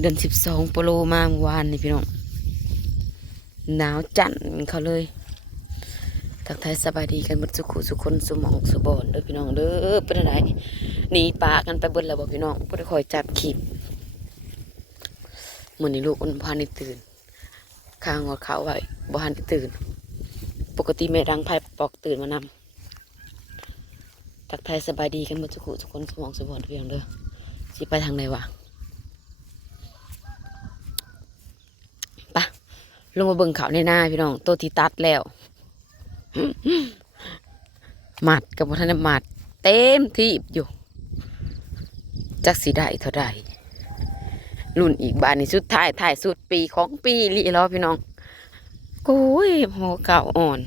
เดือน 12โปโลมาเมื่อวานนี่พี่น้องหนาวจัดเขาเลยทักทายสบายดีกันหมดสุขุสุคนสมองสุบอนเด้อพี่น้องเด้อเป็นอะไรหนีป่ากันไปเบิดแล้วบ่พี่น้องบ่ได้คอยจับขีบมื้อนี้ลูกอันพานี่ตื่นข้างหัวเขาไว้บ่ทันได้ตื่นปกติแม่ดังไผปอกตื่นมานำทักทายสบายดีกันหมดสุขุสุคนสมองสุบอนเด้อพี่น้องเด้อสิไปทางไหนวะปะลงมาเบิ่งเขาในหน้าพี่น้องตัวที่ตัดแล้วหมัดกับวัฒนหมัดเต็มที่อยู่จักสีได้เท่าใดรุ่นอีกบานนี้สุดท้ายถ่ายสุดปีของปีลีล้อพี่น้องโอ้ยหอเก่าอ่อน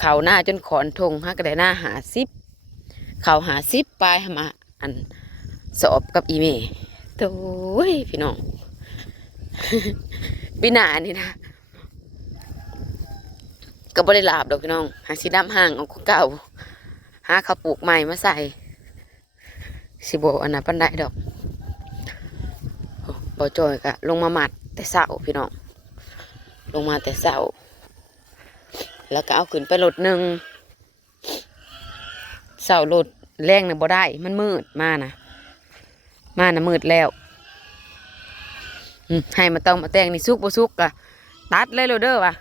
เขาหน้าจนขอนทงฮักกระไดหน้าเขา50ปลายมาอันสอบกับอีเมโต้ยพี่น้อง ปีหน้านี่นะก็บ่ได้ลาบดอกพี่น้องหาสีดำห่างเอาเก่าหาข้าวปลูกใหม่มาใส่สิบ่อันนั้นปานใดดอกบ่จอยกะลงมาหมัดแต่เช้าพี่น้องลงมาแต่เช้าแล้วก็เอาขึ้นไปรถหนึ่งเช้ารถแรงน่ะบ่ได้มันมืดมานะมืดแล้วให้มาต้องมาแต่งนี่สุกบ่สุกกะตัดเลยเด้อว่ะ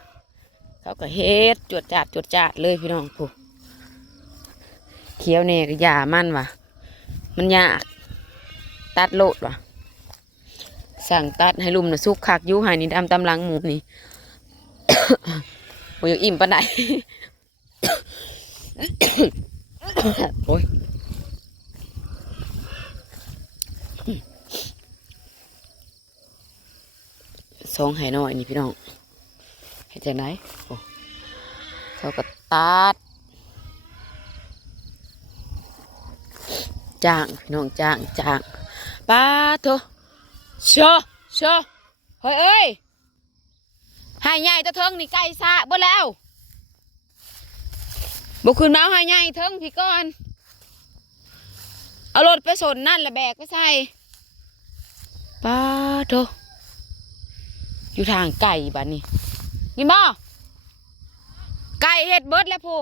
เขาก็เฮ็ดจวดจาดเลยพี่น้องผู้เขียวเนี่ยก็ยามันว่ะมันยากตัดโลดว่ะสั่งตัดให้ลุมน่ะสุกคักอยู่ให้นี่ดำตำลังหมูนี่ โอ้ยอิ่มปานใด โอ้ยซองให้หน่อยนี่พี่น้องให้จังได๋โอ้เขาก็ตัดจ้างพี่น้องจ้างป้าโถโชเฮ้ยเอ้ยหายใหญ่ตะเทิงนี่ไก่ซะบ่แล้วบ่ขึ้นมาเอาหายใหญ่เทิงพี่ก่อนเอารถไปสนนั่นละแบกไปใส่ป้าโถอยู่ทางไก่บ้านนี้นี่บ่ไก่เฮ็ดเบิดแล้วพู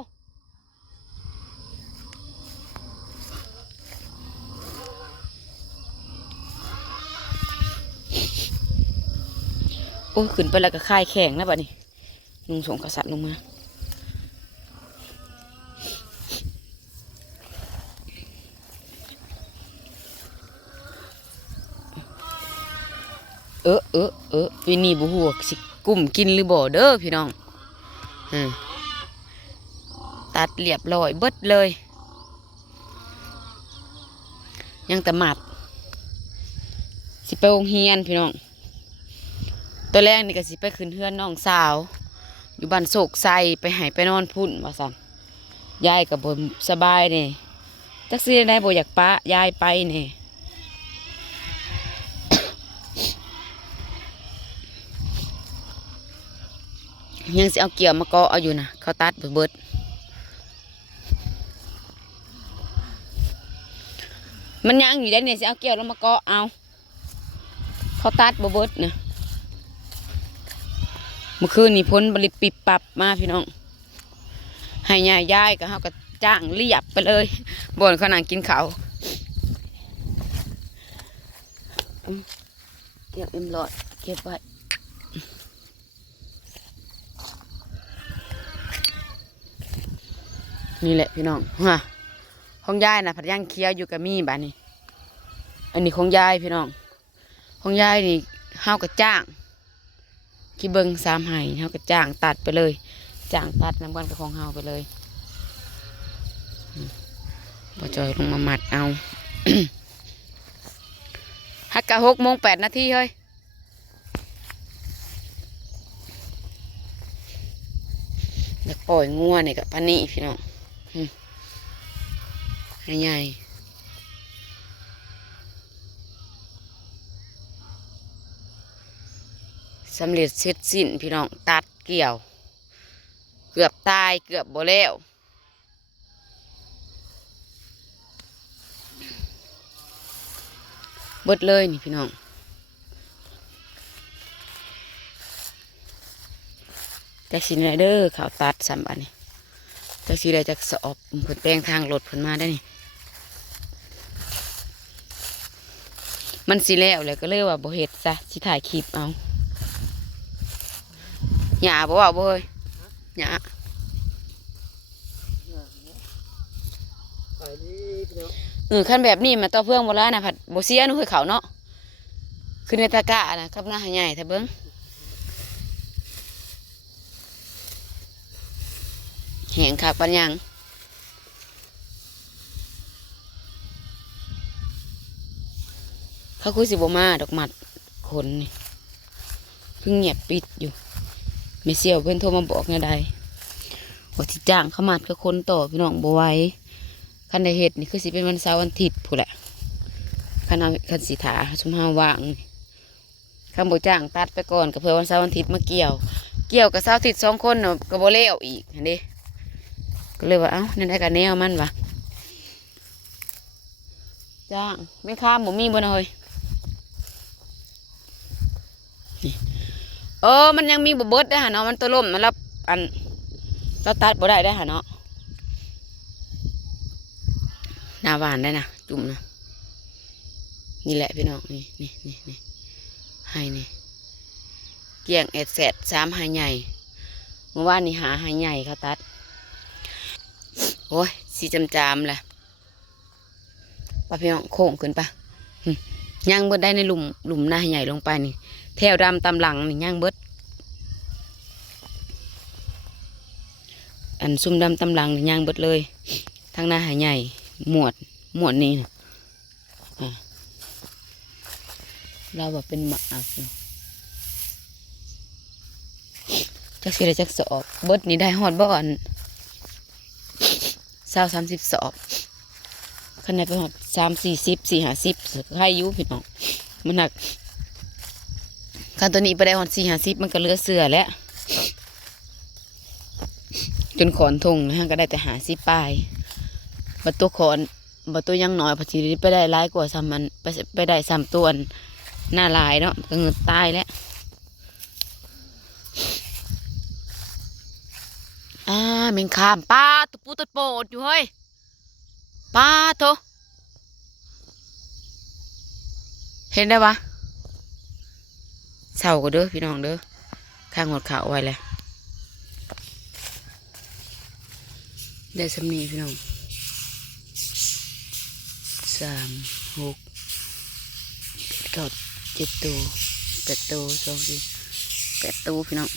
โอ้ขึ้นไปแล้วก็ค่ายแข็งแล้วบ้านี้นุ่งสงกษัตริย์ลงมาปีนี้บุหัวสิกุ้มกินหรือบ่เด้อพี่น้องตัดเรียบร้อยเบิดเลยยังแต่หมัดสิไปโรงเรียนพี่น้องตัวแรกนี่ก็สิไปขึ้นเฮือนน้องสาวอยู่บ้านโศกไซไปหายไปนอนพุ่นว่าสั่นยายกับบนสบายเนี่ยจักซี่ได้บ่อยากปะยายไปเนี่ยยังสิเอาเกี่ยวมาเกาะเอาอยู่นะเขาตัดเบิดมันยังอยู่ได้เนี่ยสิเอาเกี่ยวแล้วมาเกาะเอาเขาตัดเบิดเนี่ยเมื่อคืนนี่พ้นบริปิบปับมาพี่น้องให้ยายย้ายก็เขาก็จ้างเรียบไปเลยบ่นเขานั่งกินเขาเก็บหลอดเก็บไว้นี่แหละพี่น้องฮะของยายนะผัดย่างเคี้ยวอยู่กับมีบ้านนี้อันนี้ของยายพี่น้องของยายนี่เฮาก็จ้างกี่เบิ้ง3ไห้เฮาก็จ้างตัดไปเลยจ้างตัดน้ำกันกับของเฮาไปเลยพอจอยลงมาหมัดเอาฮักกะ6:08เฮ้ยอยากปล่อยงัวนี่กับปานี่พี่น้องให้ใหญ่สำเร็จเสร็จสิ้นพี่น้องตัดเกี่ยวเกือบตายเกือบบ่แล้วเบิดเลยนี่พี่น้อง จากสีไรเด้อเขาตัดซ้ำอันนี้จากสีไรจากสอบผลแปลงทางรถผลมาได้นี่มันสีแล้วเลยก็เลยว่าบ่เฮ็ดซะสิถ่ายคลิปเอาหญ้าบ่ว่าบ่เฮ้ยหญ้าขั้นแบบนี้มาต่อเพื่องโบราณนะผัดโบเซียนุ่เคยเขาเนาะคือในตะกะนะกับหน้าใหญ่แต่เบิ้งแหงขาปัญญังเขาคุยสิบมาดอกหมัดคนนี่เพิ่งเงียบปิดอยู่ไม่เสียวเพื่อนโทรมาบอกไงใดว่าที่จ้างเขามัดกับคนต่อพี่น้องบ่ไหวคันในเหตุนี่คือสิเป็นวันเสาร์วันอาทิตย์ผู้แหละคันสีถาชุมห้าว่างคำบ่จ้างตัดไปก่อนกับเพื่อวันเสาร์วันอาทิตย์มาเกี่ยวกับเสาร์อาทิตย์2 คนเนาะก็บ่เลี้ยวอีกเห็นดิก็เลยว่าเอ้านั่นได้กันแนวมันวะจ้างไม่ข้ามบ่มีบ่เนยมันยังมีบ่เบิดได้หะเนาะมันตัวล่มมันรับอันเราตัดบ่ได้ได้หะเนาะหน้าหวานได้นะจุ่มนะนี่แหละพี่น้องนี่ให้นี่เกี่ยงแอดแสด3 หายใหญ่เมื่อวานนี่หาหายใหญ่เขาตัดโอ้ยสีจามแหละป้าพี่น้องโค้งขึ้นปะย่างเบิดได้ในหลุมหน้าใหญ่ลงไปนี่แถวดำตำหลังนี่ย่างเบิดอันซุ่มดำตำหลังนี่ย่างเบิดเลยทางหน้าใหญ่หมวดนี่นะเราแบบเป็นหมาจักสิได้จักสอบเบิดนี่ได้ฮอดบ่อน30 สอบขนาดไปหอด30 40 40 50ให้ยุพี่น้องมันหนักคันตัวนี้ไปได้หอด40 50มันก็เหลือเสือแล้วจนขอนทงนะฮะก็ได้แต่50 ปลายบัดตัวขอนบัดตัวยังน้อยพอทีนี้ไปได้หลายกว่าซ้ำมันไปได้3 ตัวหน้าลายเนาะก็เงินตายแล้วเมงคามป้าตะปูตะโปดอยู่เฮ้ยป้าโถเห็นได้ปะเศร้าก็เด้อพี่น้องเด้อข้างหดขาวไว้เลยได้สำนีพี่น้อง3 6 9 7 ตัว8 ตัว2 4 8 ตัวพี่น้อง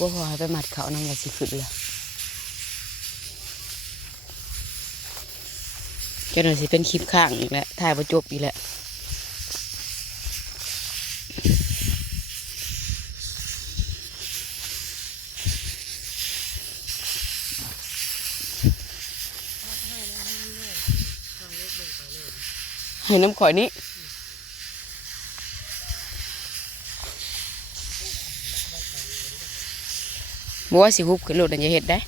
พวกเขาไปมัดเขานั่งกับสิขึ้นเลยเจ้าหน่อยสิเป็นคลิปข้างอีกแล้วถ่ายประจบอีกแล้วให้น้ำข่อยนี้บอกว่าสิฮุบขึ้นรถนั่นจะเห็ดได้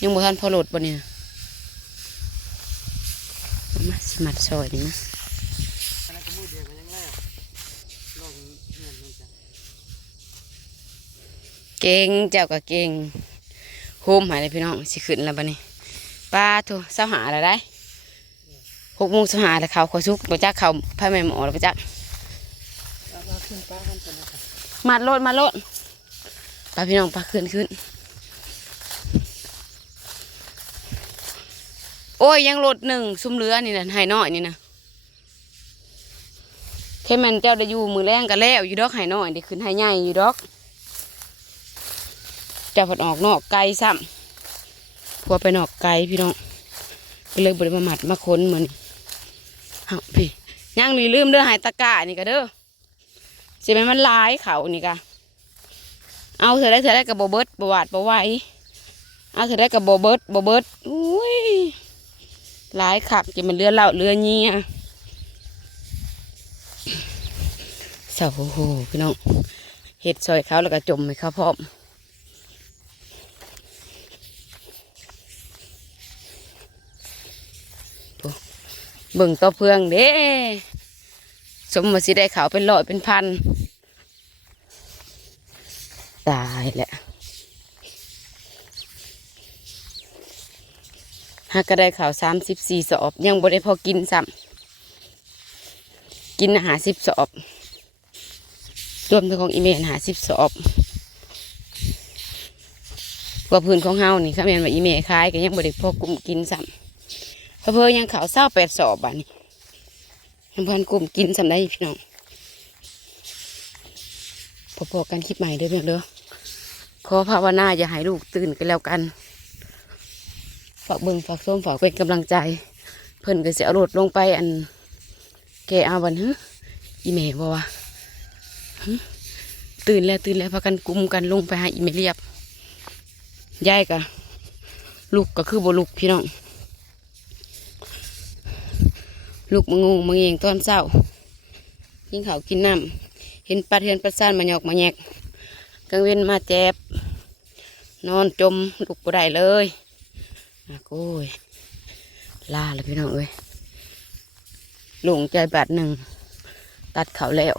ยังบ่ทันพอรถบ่เนี่ยมาสิมัดซอยนี่นะเก่งเจ้าก็เก่งโฮมหายเลยพี่น้องสิขึ้นแล้วบ่นี่ป้าโถเศร้าหาแล้วได้6 โมงเช้าหาแล้วเขาขอซุกบ่จักเขาพาแม่หมอแล้วบ่จักมาโลดปลาพี่น้องปลาขึ้นโอ้ยยังโลด1ซุ้มเรือนี่นะหายน้อยนี่นะแค่มันเจ้าได้อยู่มือแรงกันแล้วอยู่ดอกหายน้อยได้ขึ้นหายใหญ่อยู่ดอกจะผัดออกนอกไกลซ้ำพอไปนอกไกลพี่น้องก็เลยบริมามัดมาค้นเหมือนพี่ยังลืมเด้อหายตะกะนี่ก็เด้อใช่ไหมมันลายเขานี่กะเอาเธอได้กับโบเบิร์ตบวาดบวไหวเอาเธอได้กับโบเบิร์ตอุ้ยลายขักจะมันเรือเหล่าเรือเงี้ยเสาโหพี่น้องเห็ดซอยเขาแล้วก็จมให้เขาพร้อม เบิ่งต่อเพื่องเด้สมมาสิได้ขาวเป็นร้อยเป็นพันตายแหละหากก็ได้ข่าว34 สอบยังบ่ได้พอกินซ้ำกิน50 สอบรวมทั้งของอีเมล50 สอบกว่าพื้นของเฮานี่ค่ะแม่นว่าอีเมลขายก็ยังบ่ได้พอกุมกินซ้ำเพอยังข่าว28 สอบบัดนี้ยังเพิ่นกุมกินซ้ำได้พี่น้องพอๆกันคลิปใหม่เด้อเพียงเด้อขอภาวนาอย่าให้ลูกตื่นกันแล้วกันฝากเบิ่งฝากส้มฝากเป็นกำลังใจเพิ่นก็สิเอารถลงไปอันแกเอาบันอีเมบอกว่าตื่นแล้วพากันกุมกันลงไปหาอีเมเรียบยายกะลูกก็คือบ่ลูกพี่น้องลูกมางงมาเองตอนเช้ากินข้าวกินน้ำเห็นปลาเทือนปลาซ่านมาหยอกมาแยกกลางเว้นมาแจบนอนจมลูกบ่ได้เลยโอ้ยลาเลยพี่น้องเอ้ยหลงใจบาทหนึ่งตัดเขาแล้ว